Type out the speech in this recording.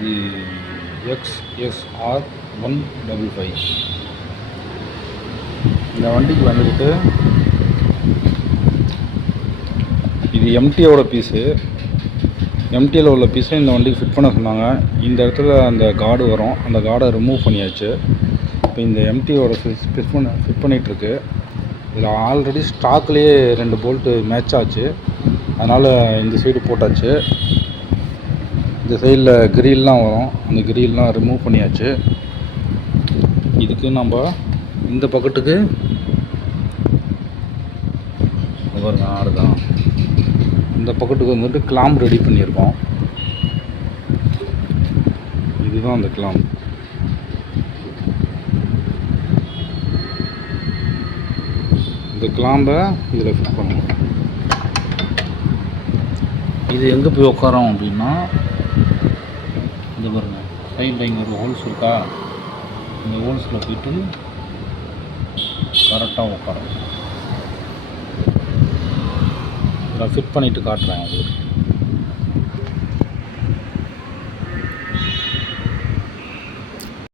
இது XSR 155. இந்த வண்டிக்கு வந்துக்கிட்டு இது எம்டியோட பீஸு. எம்டியில் உள்ள பீஸை இந்த வண்டிக்கு ஃபிட் பண்ண சொன்னாங்க. இந்த இடத்துல அந்த கார்டு வரும், அந்த கார்டை ரிமூவ் பண்ணியாச்சு. இப்போ இந்த எம்டியோட ஃபிட் பண்ணிகிட்ருக்கு. இதில் ஆல்ரெடி ஸ்டாக்லேயே 2 போல்ட்டு மேட்ச் ஆச்சு, அதனால் இந்த சைடு போட்டாச்சு. இந்த சைடில் கிரில்லாம் வரும், அந்த கிரில்லாம் ரிமூவ் பண்ணியாச்சு. இதுக்கு நம்ம இந்த பக்கத்துக்கு பாருங்க ஆடு தான், இந்த பக்கத்துக்கு வந்துட்டு கிளாம்ப் ரெடி பண்ணியிருக்கோம். இதுதான் அந்த கிளாம்ப். இந்த கிளாம்பை இதில் ஃபிட் பண்ணுவோம். இது எங்கே போய் உட்காரோம் அப்படின்னா, இந்த பாருங்க சைடில் இங்கே ஒரு ஹோல்ஸ் இருக்கா, இந்த ஹோல்ஸில் போய்ட்டு கரெக்டாக உட்காரோம். இதில் ஃபிட் பண்ணிவிட்டு காட்டுறேன் அது.